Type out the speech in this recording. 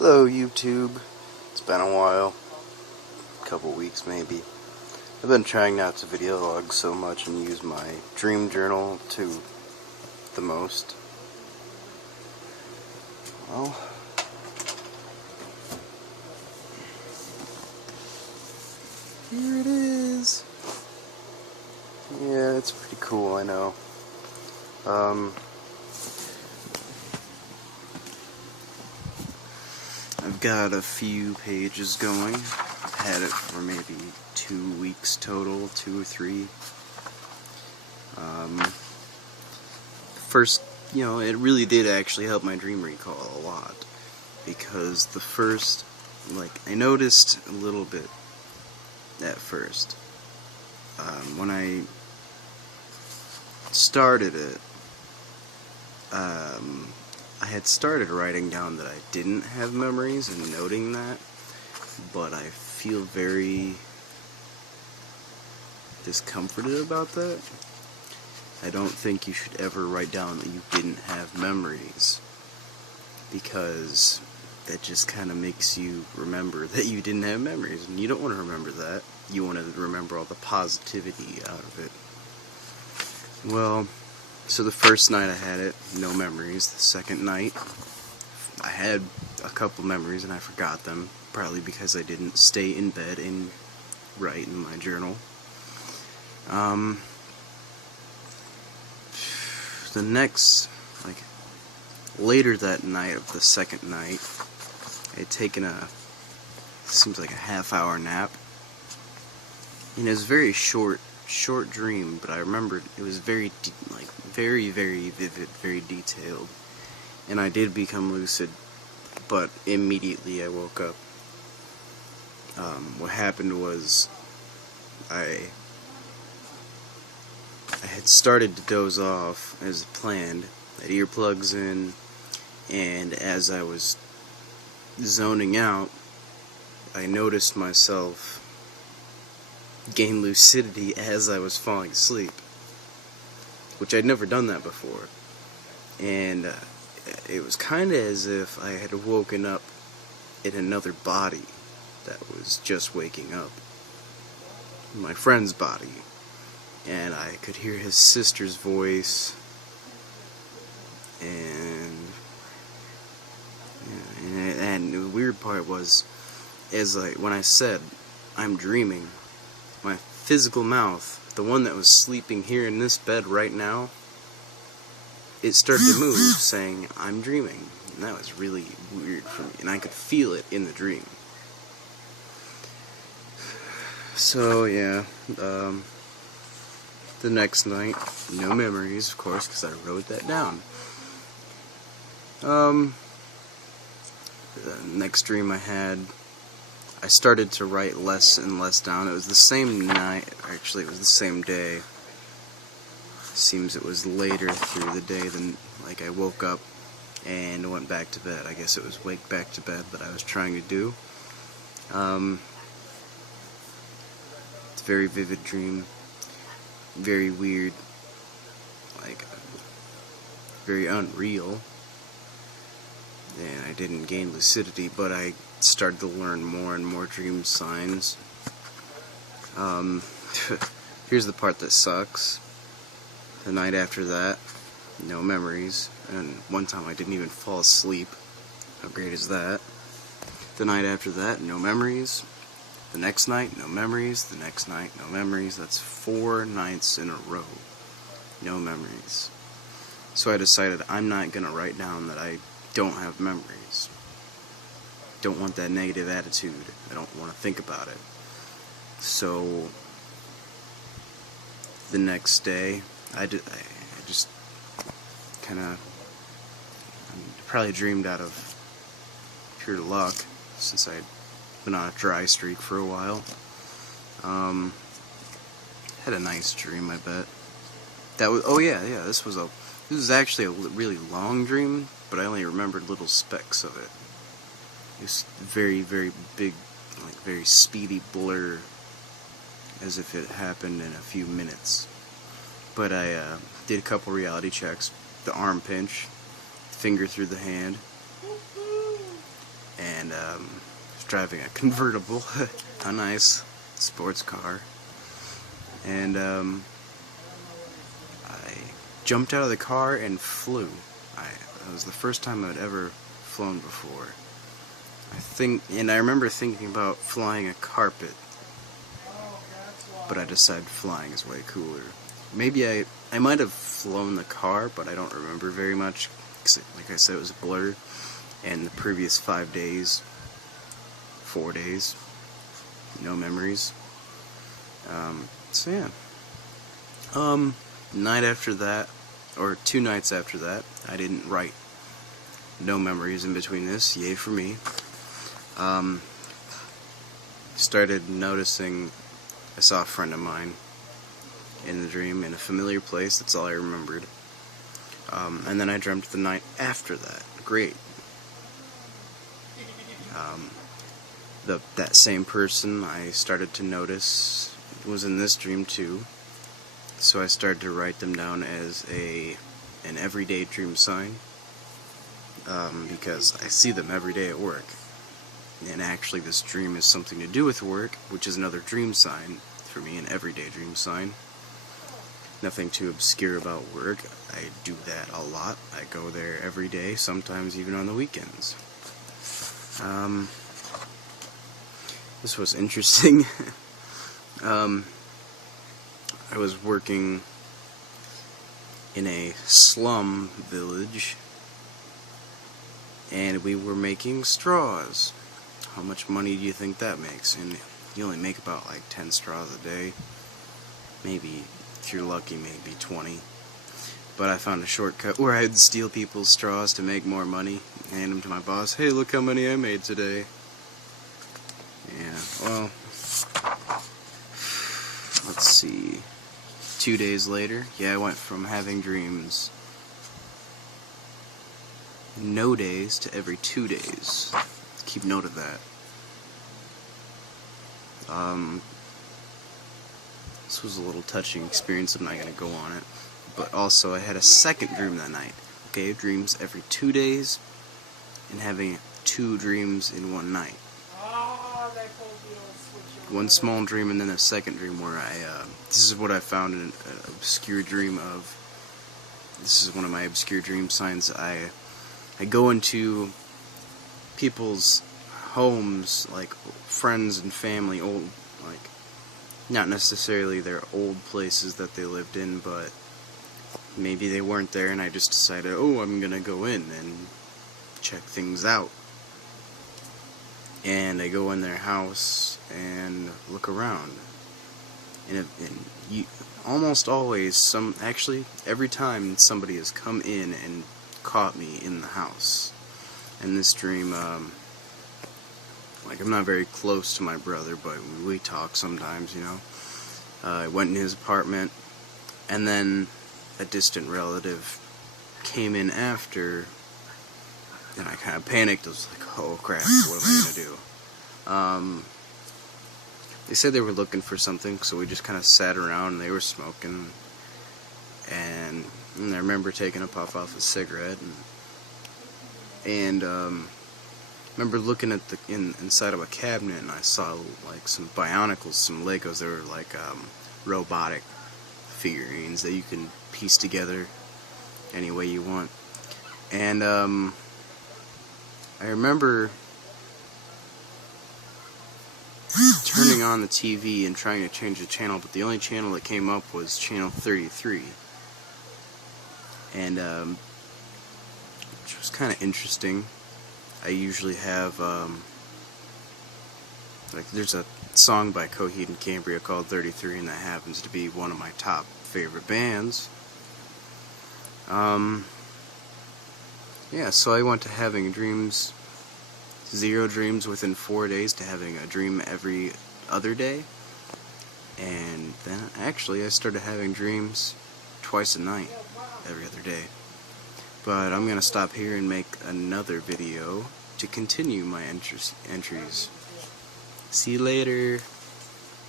Hello YouTube. It's been a while. A couple weeks maybe. I've been trying not to video log so much and use my dream journal to the most. Well, here it is. Yeah, it's pretty cool, I know. I've got a few pages going. I've had it for maybe 2 weeks total, 2 or 3. First, it really did actually help my dream recall a lot, because the first, I noticed a little bit at first. When I started it, I had started writing down that I didn't have memories and noting that, but I feel very discomforted about that. I don't think you should ever write down that you didn't have memories, because that just kind of makes you remember that you didn't have memories, and you don't want to remember that. You want to remember all the positivity out of it. Well, so the first night I had it, no memories. The second night, I had a couple memories and I forgot them, probably because I didn't stay in bed and write in my journal. The next, later that night of the second night, I had taken seems like a half-hour nap. And it was a very short dream, but I remembered it was very, very, very vivid, very detailed. And I did become lucid, but immediately I woke up. What happened was, I had started to doze off as planned. I had earplugs in, and as I was zoning out, I noticed myself gain lucidity as I was falling asleep, which I'd never done that before. And it was kind of as if I had woken up in another body that was just waking up. My friend's body. And I could hear his sister's voice, and the weird part was, when I said, "I'm dreaming," my physical mouth, the one that was sleeping here in this bed right now, it started to move, saying, "I'm dreaming." And that was really weird for me, and I could feel it in the dream. So, yeah, the next night, no memories, of course, because I wrote that down. The next dream I had, I started to write less and less down. It was the same night, actually, it was the same day. Seems it was later through the day than, I woke up and went back to bed. I guess it was wake back to bed that I was trying to do. It's a very vivid dream. Very weird, very unreal, and I didn't gain lucidity, but I started to learn more and more dream signs. Here's the part that sucks. The night after that, no memories, and one time I didn't even fall asleep. How great is that? The night after that, no memories. The next night, no memories. The next night, no memories. That's 4 nights in a row. No memories. So I decided I'm not going to write down that I don't have memories. Don't want that negative attitude. I don't want to think about it. So the next day, I just kind of probably dreamed out of pure luck, since I'd been on a dry streak for a while. Had a nice dream, I bet. That was, this was actually a really long dream, but I only remembered little specks of it. It was very, very big, very speedy blur, as if it happened in a few minutes. But I did a couple reality checks. The arm pinch, finger through the hand, and was driving a convertible, a nice sports car, and I jumped out of the car and flew. That was the first time I'd ever flown before. I remember thinking about flying a carpet, but I decided flying is way cooler. Maybe I might have flown the car, but I don't remember very much. Like I said, it was a blur, and the previous 4 days, no memories. So yeah. Night after that, or 2 nights after that, I didn't write. No memories in between this, yay for me. Started noticing, I saw a friend of mine in the dream in a familiar place. That's all I remembered. And then I dreamt the night after that. Great. That same person I started to notice was in this dream too. So I started to write them down as an everyday dream sign, because I see them every day at work. And actually this dream is something to do with work, which is another dream sign for me, an everyday dream sign. Nothing too obscure about work. I do that a lot. I go there every day, sometimes even on the weekends. This was interesting. I was working in a slum village, and we were making straws. How much money do you think that makes? And you only make about like 10 straws a day. Maybe, if you're lucky, maybe 20. But I found a shortcut where I'd steal people's straws to make more money, hand them to my boss. Hey, look how many I made today. Yeah, well, let's see. 2 days later, yeah, I went from having dreams no days to every 2 days. Keep note of that. This was a little touching experience. I'm not going to go on it. But also, I had a second dream that night. Okay, dreams every 2 days, and having 2 dreams in one night. One small dream and then a second dream where this is what I found in an obscure dream of. This is one of my obscure dream signs. I go into people's homes, like friends and family, old, like, not necessarily their old places that they lived in, but maybe they weren't there and I just decided, oh, I'm gonna go in and check things out. And I go in their house and look around. And almost always, actually, every time somebody has come in and caught me in the house. And this dream, like, I'm not very close to my brother, but we talk sometimes, you know. I went in his apartment, and then a distant relative came in after, and I kind of panicked. I was like, oh crap, what am I going to do? They said they were looking for something, so we just kind of sat around, and they were smoking, and I remember taking a puff off a cigarette, and remember looking at inside of a cabinet, and I saw like some Bionicles, some Legos. They were like robotic figurines that you can piece together any way you want. And I remember turning on the TV and trying to change the channel, but the only channel that came up was channel 33. And which was kind of interesting. I usually have like, there's a song by Cody and Cambria called 33, and that happens to be one of my top favorite bands. Yeah, so I went to having dreams, 0 dreams within 4 days, to having a dream every other day. And then actually I started having dreams twice a night, every other day. But I'm gonna stop here and make another video to continue my entries. See you later.